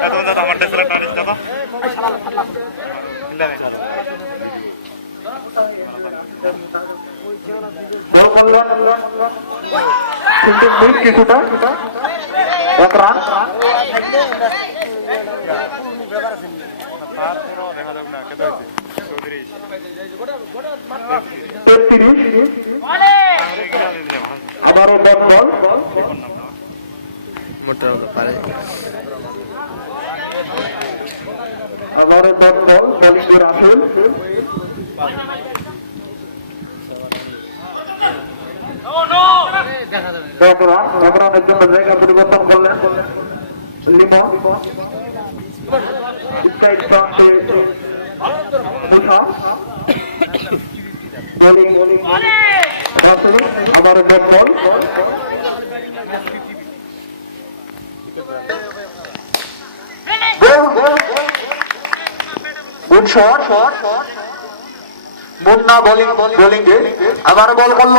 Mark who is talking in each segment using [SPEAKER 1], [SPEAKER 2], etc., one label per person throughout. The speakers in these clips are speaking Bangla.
[SPEAKER 1] দাদা দাদা আমার দাদা।
[SPEAKER 2] করলেন কিন্তু কিছুটা। এক রান। তেত্রিশ। আবারও ডট বল। রানের জন্য জায়গা পরিবর্তন করলেন। মুসা। বোলিং রাসেল আবারও dot ball good shot Munna bowling bowling এ। আবার বল করল।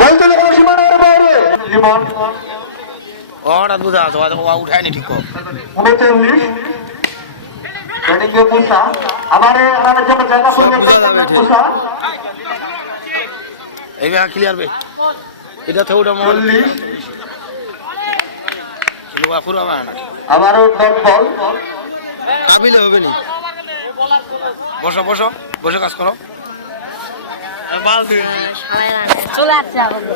[SPEAKER 2] বল চলে গেল সীমানার বাইরে। রানের জন্য জায়গা পরিবর্তন করলেন মুসা
[SPEAKER 3] এইবার ক্লিয়ার বে এটা তো ওটা মহল
[SPEAKER 2] চল্লিশ
[SPEAKER 3] লোকা পুরো আমার না
[SPEAKER 2] আবারও ডট বল।
[SPEAKER 3] কাবিলে হবে নি? বসো বসো বসে কাজ করো।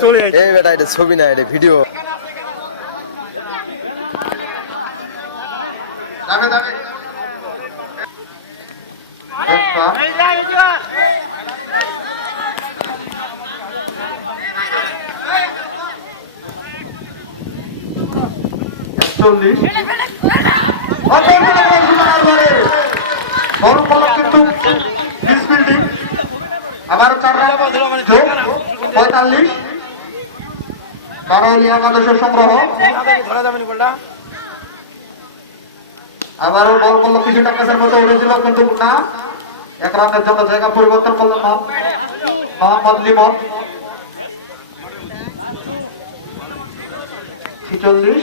[SPEAKER 4] চলে আসছে।
[SPEAKER 5] এই বেটা এটা ছবি না এটা ভিডিও।
[SPEAKER 2] দামে দামে চল্লিশ। বড় বল কিন্তু মিসফিল্ডিং আবার চার পঁয়তাল্লিশ। বারো একাদশের সংগ্রহ। আবারও বল করল কিছুটা কাছের মতো উঠেছিল কিন্তু না। এক রানের জন্য জায়গা পরিবর্তন করল মোহাম্মদ লিমন। ছিচল্লিশ।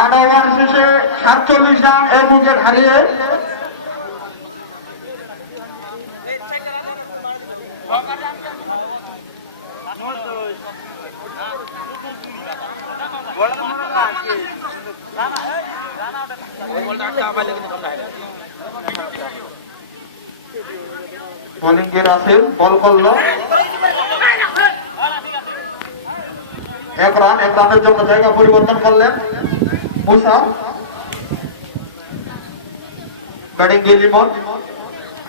[SPEAKER 2] আট ওভার শেষে সাতচল্লিশ রান এক উইকেট হারিয়ে বোলিং কে রাসেল বল করল। এক রান এক রানের জন্য জায়গা পরিবর্তন করলেন। মুসা ব্যাটিং কে লিমন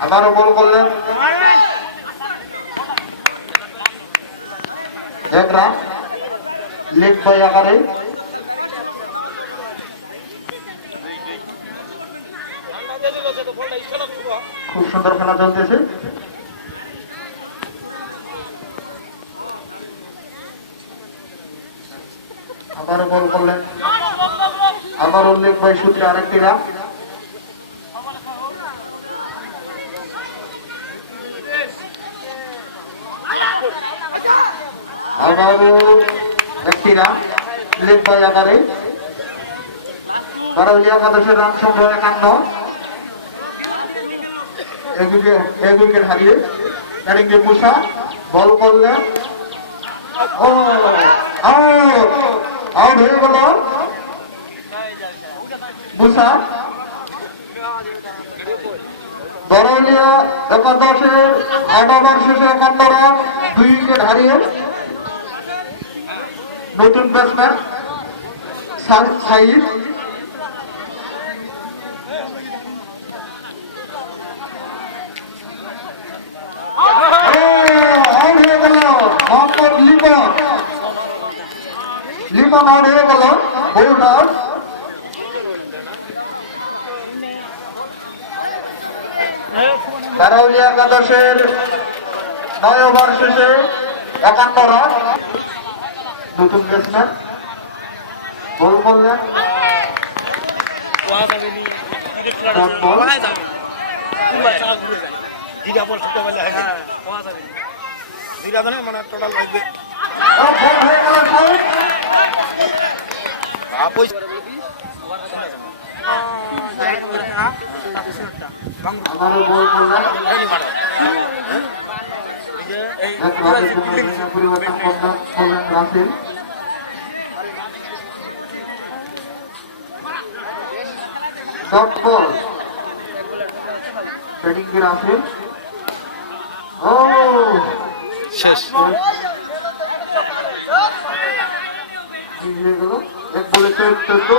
[SPEAKER 2] আবারও বল করলেন। এক রান লেগ বাই আকারে। খুব সুন্দর খেলা চলতেছে। আবারও বল করলেন। আবার উল্লেখ ভাই সূত্রে আরেকটি রান। আবারও একটি রান লেখ ভাই আকারে। বারোলি একাদশের রান সংগ্রহ একান্ন। এক উইকেট এক উইকেট হারিয়ে ব্যাটিং মুসা বল করলেন। ও, আউট। আউট গেল। মুসা বরলিয়া একাদশে আট ওভার শেষে একান্ন দুই উইকেট হারিয়ে নতুন ব্যাটসম্যান সাইদ। আউট হয়ে মোহাম্মদ লিমন লিমন আউট হয়ে গেল বোল্ড আউট বারাউলি একাদশের নয় ওভার শেষে একান্ন রান। নতুন ব্যাটসম্যান বল করলেন। বেলা
[SPEAKER 3] হয়ে। মানে টোটাল লাগবে
[SPEAKER 2] ও, বল হয়ে গেল গোল। আবারও বল করলেন এক রানের জন্য ভেঙে পরিবর্তন করলেন করলেন রাসেল ডট বল ব্যাটিং কে রাসেল ও
[SPEAKER 5] শেষ।
[SPEAKER 2] হয়ে গেল এক বলে চোদ্দ।